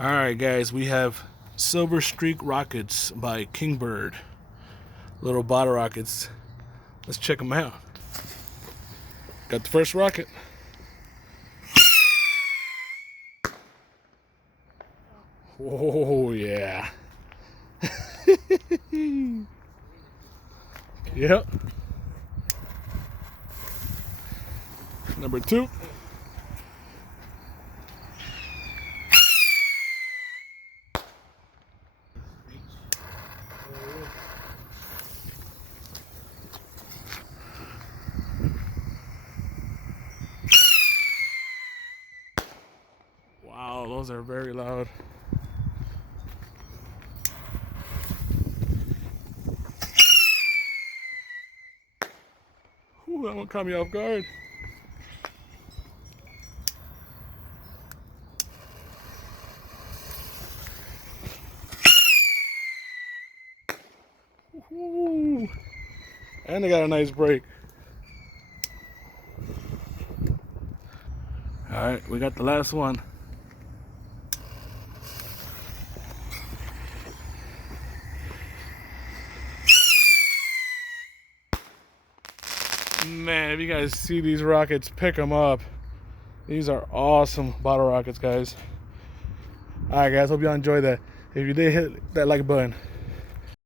Alright guys, we have Silver Streak Rockets by Kingbird. Little bottle rockets. Let's check them out. Got the first rocket. Oh yeah. Yep. Number two. Wow, those are very loud. Ooh, that one caught me off guard. Ooh. And they got a nice break. Alright, we got the last one. Man, if you guys see these rockets, pick them up. These are awesome bottle rockets, guys. Alright guys, hope y'all enjoyed that. If you did, hit that like button.